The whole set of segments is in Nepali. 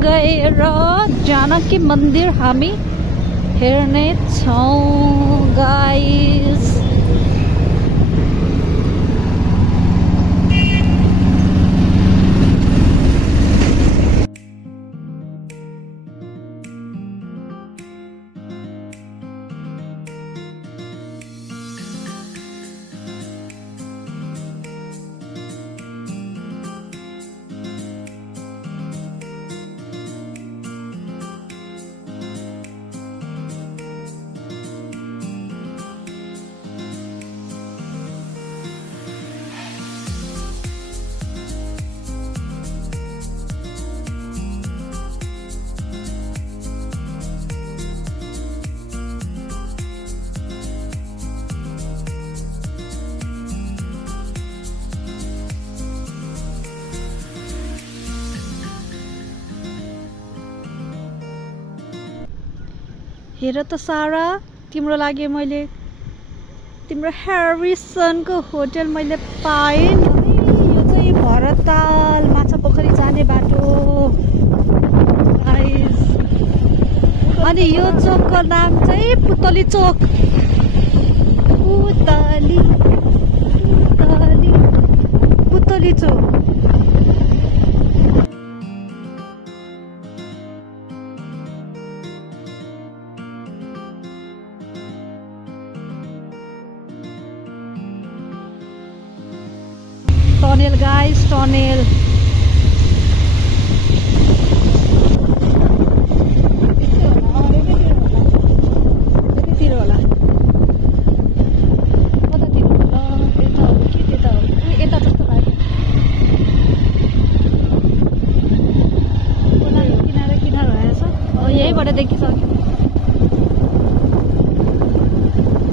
गएर जानकी मन्दिर हामी हेर्ने छौं गाइस। हेर त सारा, तिम्रो लागि मैले तिम्रो हेरिसनको होटल मैले पाएँ नि। यो चाहिँ भरताल माछा पोखरी जाने बाटो गाइस। अनि यो चोकको नाम चाहिँ पुतली चोक। पुतली पुतली पुतली चोक। Tunnel guys, tunnel. यतातिर होला, कतातिर होला? यता हो कि त्यता हो? यता जस्तो लाग्यो। किनारे किनार रहेछ। यहीँबाट देखिसक्यो।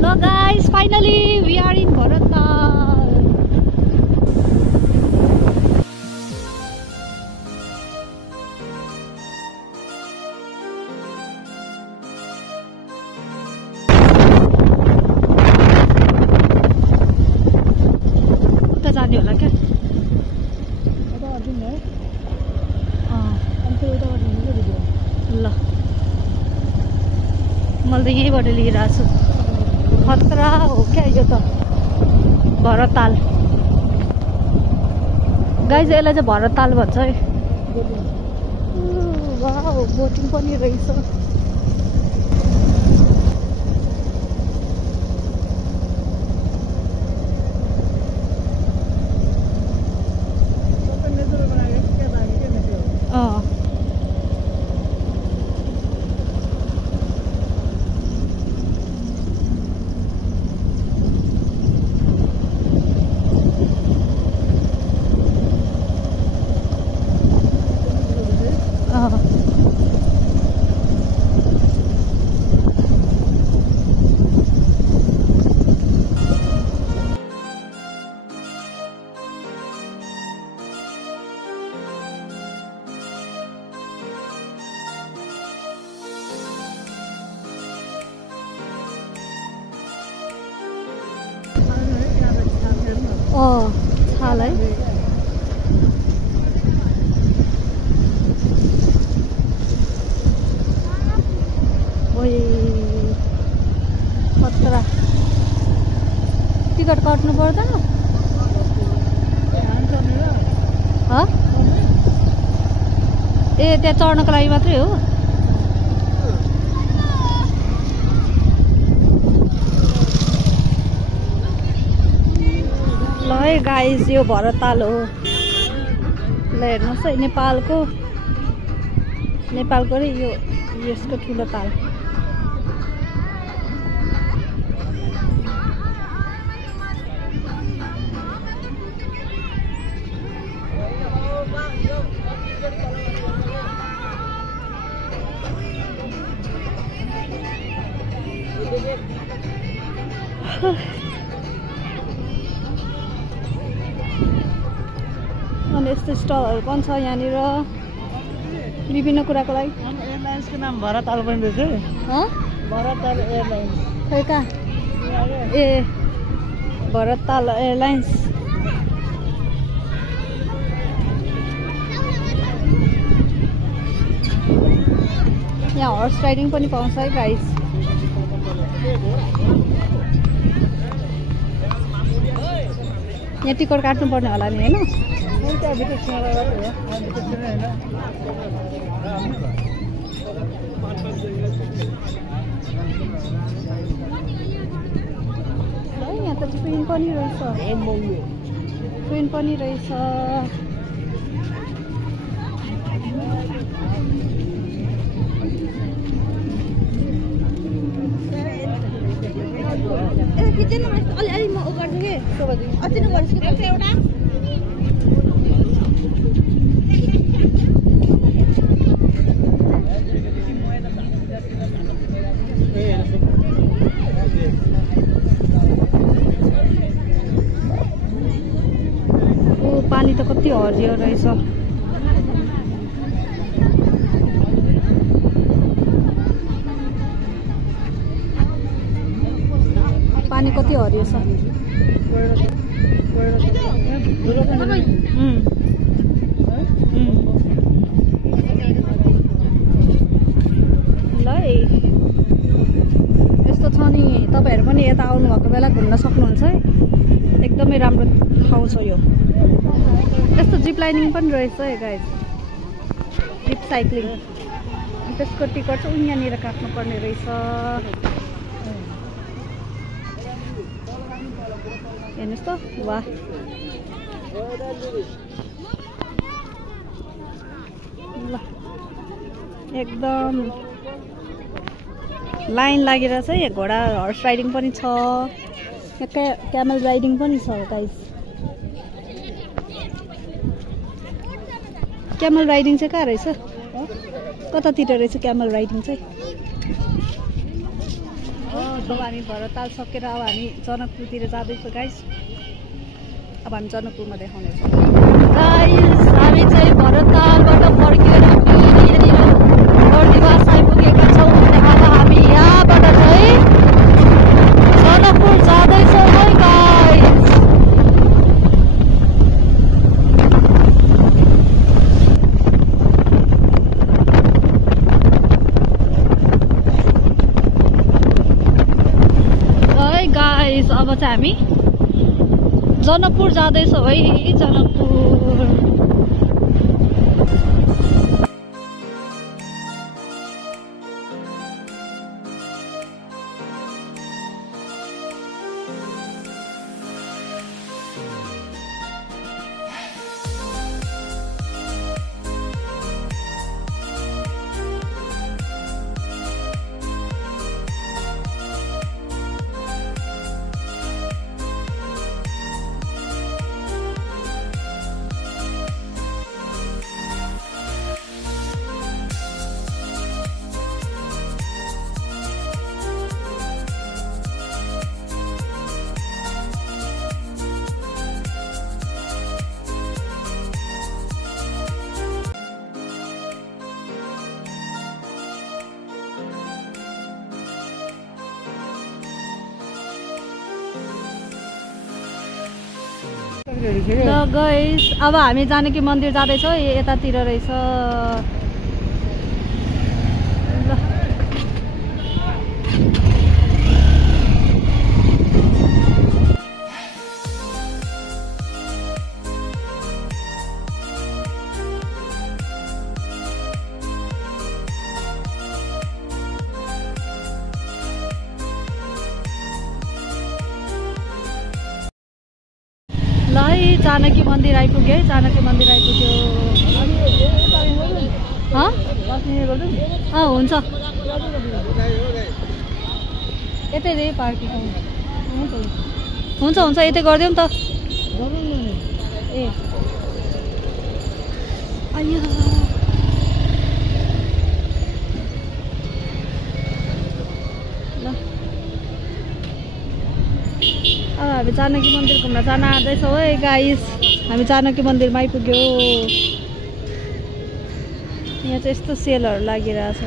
ल guys, finally we are in Bharattal. ल मैले त यहीँबाट लिइरहेको छु खतरा हो क्या यो त भरताल गाइज यसलाई चाहिँ भरताल भन्छ है वाउ बोटिङ पनि रहेछ छाल है खतरा टिकट काट्नु पर्दैन ए त्यहाँ चढ्नको लागि मात्रै हो ल है गाइस यो भरताल हो ल हेर्नुहोस् है नेपालको रे यो यसको ठुलो ताल अनि यस्तो स्टलहरू पनि छ यहाँनिर विभिन्न कुराको लागि एयरलाइन्सको नाम भरताल पनि रहेछ भरताल एयरलाइन्स खै कहाँ ए भरताल एयरलाइन्स यहाँ हर्स राइडिङ पनि पाउँछ है गाइस यहाँ टिकट काट्नु पर्ने होला नि हैन यहाँ त ट्रेन पनि रहेछ अलि म उ गर्छु के अति नै गर्छु एउटा पानी त कति हरियो रहेछ पानी कति हरियो छ ल यस्तो छ नि तपाईहरु पनि यता आउनु भएको बेला घुम्न सक्नुहुन्छ है एकदमै राम्रो ठाउँ छ यो यस्तो जिप लाइनिङ पनि रहेछ है गाइस जिप साइक्लिङ त्यसको टिकट चाहिँ यहाँनिर काट्नु पर्ने रहेछ हेर्नुहोस् त वाह ल एकदम लाइन लागिरहेछ है घोडा हर्स राइडिङ पनि छ क्यामल राइडिङ पनि छ गाइस क्यामल राइडिङ चाहिँ कहाँ रहेछ कतातिर रहेछ क्यामल राइडिङ चाहिँ अब हामी भरताल सकेर अब हामी जनकपुरतिर जाँदैछौँ गाइस अब हामी जनकपुरमा देखाउनेछौँ गाइस हामी चाहिँ भरतालबाट फर्केर बर्दिवास आइपुगेका छौँ अनि अब हामी यहाँबाट चाहिँ जनकपुर जाँदैछौँ है गाइस हामी जनकपुर जाँदैछौँ है जनकपुर। ल गाइस अब हामी जानकी मन्दिर जाँदैछौँ। यतातिर रहेछ। ल है जानकी मन्दिर आइपुग्यो है। जानकी मन्दिर आइपुग्यो। हुन्छ यतै रे पार्किङ हुन्छ हुन्छ यतै गरिदिउँ नि त। ए आइयो ल अब हामी जानकी मन्दिर घुम्न जान आँदैछौँ है गाइस। हामी जानकी मन्दिरमा आइपुग्यो। यहाँ चाहिँ यस्तो सेलहरू लागिरहेछ।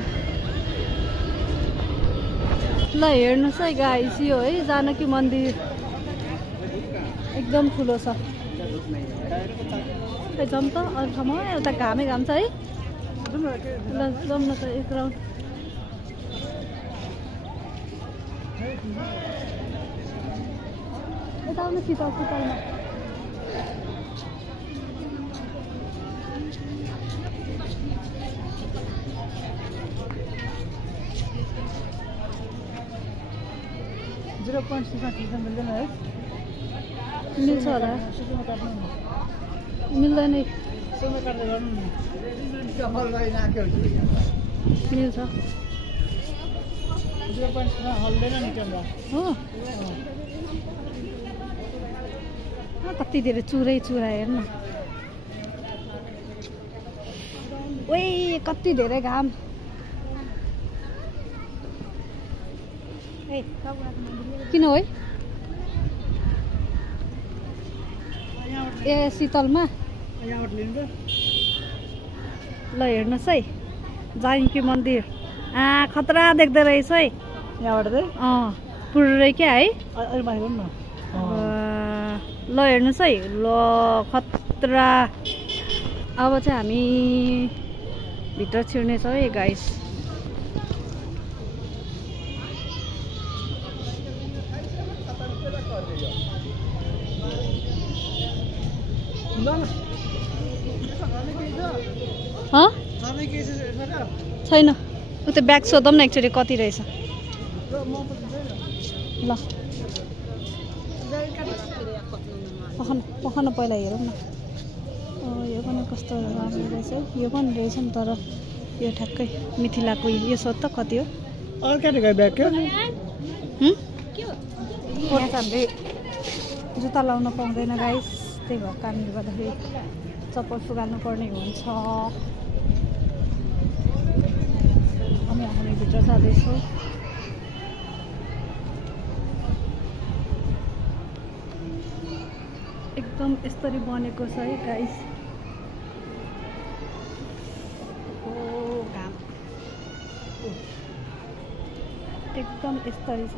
ल हेर्नुहोस् है गाइस यो है जानकी मन्दिर एकदम ठुलो छ। जाउँ त अरू ठाउँमा एउटा घामै घाम छ है। ल जाउँ न त एक राउन्ड। यता आउनु शीतल शीतलमा। मिल्दैन है? मिल्छ होला मिल्दैन मिल्छ। हो कति धेरै चुरै चुरा हेर्नु। ओइ कति धेरै घाम। किन है ए शीतलमा। ल हेर्नुहोस् है जानकी मन्दिर खतरा देख्दो रहेछ है यहाँबाट चाहिँ पुरै क्या है। ल हेर्नुहोस् है ल खतरा। अब चाहिँ हामी भित्र छिर्नेछौँ है गाइस। छैन उता ब्याग सोधौँ न एकचोटि कति रहेछ। ल पखान पहिला हेरौँ न। यो पनि कस्तो राम्रो रहेछ। यो पनि रहेछ नि तर यो ठ्याक्कै मिथिलाको यो सोध त कति हो। यहाँ हामीले जुत्ता लाउन पाउँदैन गाइस। त्यही भएको कारणले गर्दाखेरि चप्पल फुगाल्नु पर्ने हुन्छ। अनि हामी भित्र जाँदैछौँ। एकदम यसरी बनेको छ है गाइस। घाम एकदम यसरी छ।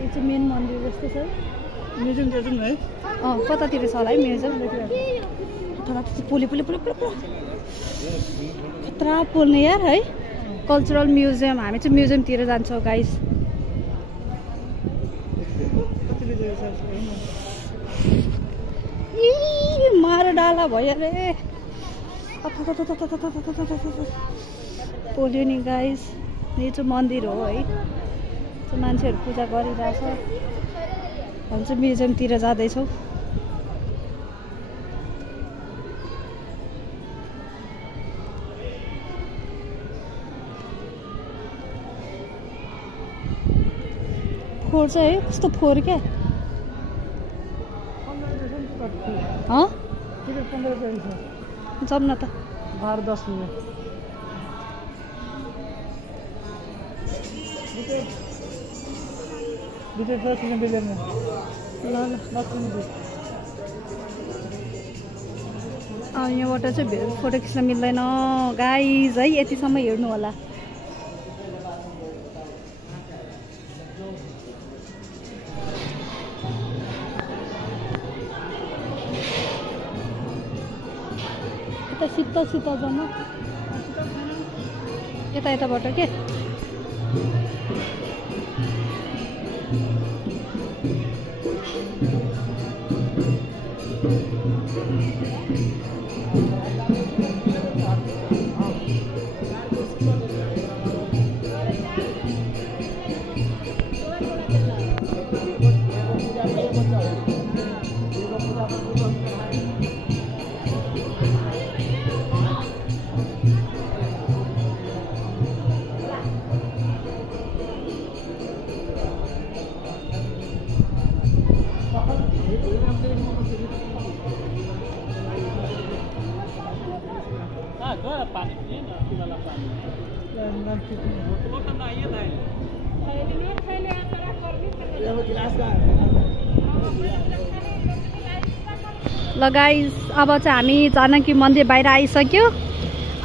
यो चाहिँ मेन मन्दिर जस्तो छ। म्युजियम जाउँ है। कतातिर छ होला है म्युजियम। तर पोले पोले पोले पोले खतरा पोल्ने यार है। कल्चरल म्युजियम हामी चाहिँ म्युजियमतिर जान्छौँ गाइस मार डाला भयो रे पोल्यो नि गाइस यो चाहिँ मन्दिर हो है मान्छेहरू पूजा गरिरहेछ हामी चाहिँ म्युजियमतिर जाँदैछौँ फोहोर चाहिँ है कस्तो फोहोर क्या जाऊँ न त 12-10 मिनट यहाँबाट चाहिँ फोटो खिच्न मिल्दैन गाइज है यतिसम्म हेर्नु होला शीतल शीतल जान यताबाट के ल गाइस अब चाहिँ हामी जानकी मन्दिर बाहिर आइसक्यो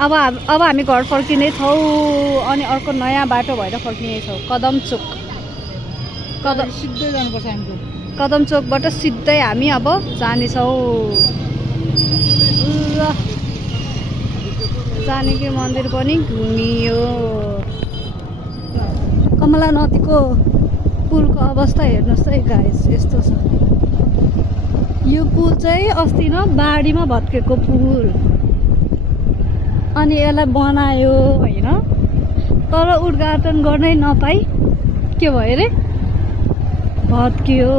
अब हामी घर फर्किनेछौँ अनि अर्को नयाँ बाटो भएर फर्किनेछौँ कदमचोक सिधै जानुपर्छ हामीको कदमचोकबाट सिधै हामी अब जानेछौँ ल जानकी मन्दिर पनि घुमियो कमला नदीको पुलको अवस्था हेर्नुहोस् है गाइस यस्तो छ यो पुल चाहिँ अस्ति न बाढीमा भत्केको पुल अनि यसलाई बनायो होइन तर उद्घाटन गर्नै नपाई के भयो रे भत्कियो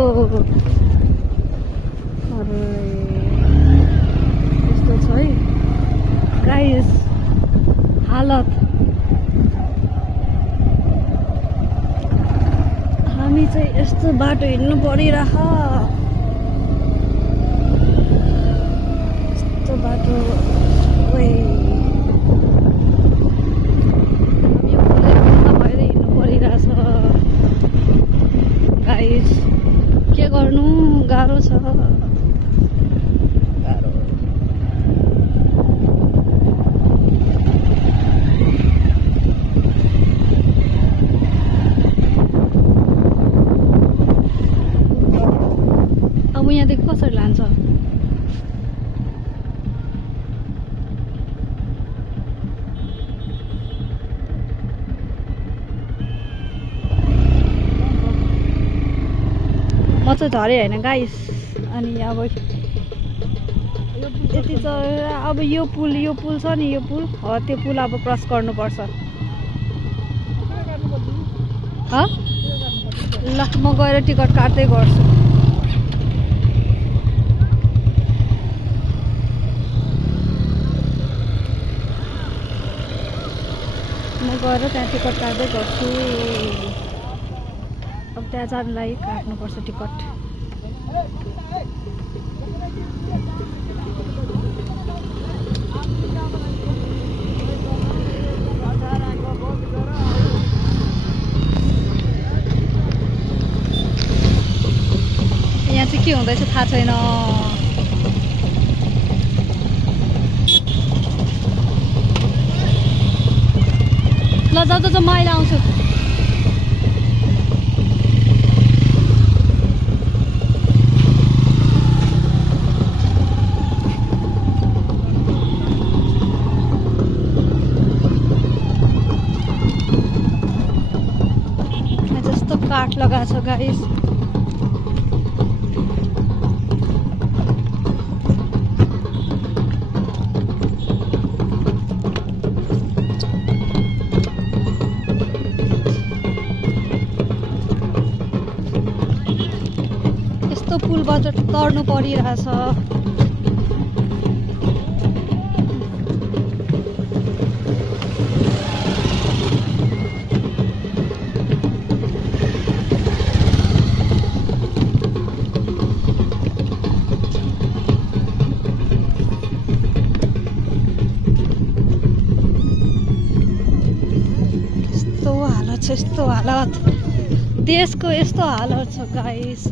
यस्तो छ है गाइस हालत हामी चाहिँ यस्तो बाटो हिँड्नु परिरह यस्तो बाटो भएर हिँड्नु परिरहेछ गाइस के गर्नु गाह्रो छ अब यहाँदेखि कसरी लान्छ म चाहिँ झरे होइन गाइस अनि अब यति छ अब यो पुल छ नि यो पुल हो त्यो पुल अब क्रस गर्नुपर्छ ल म गएर टिकट काट्दै गर्छु म गएर त्यहाँ टिकट काट्दै गर्छु अब त्यहाँ जानलाई काट्नुपर्छ टिकट यहाँ चाहिँ के हुँदैछ थाहा छैन ल जाऊ म अहिले आउँछु जग्गा छ गाइस। यस्तो पुलबाट तर्नु परिरहेछ। यस्तो हालत देशको यस्तो हालत छ गाइस।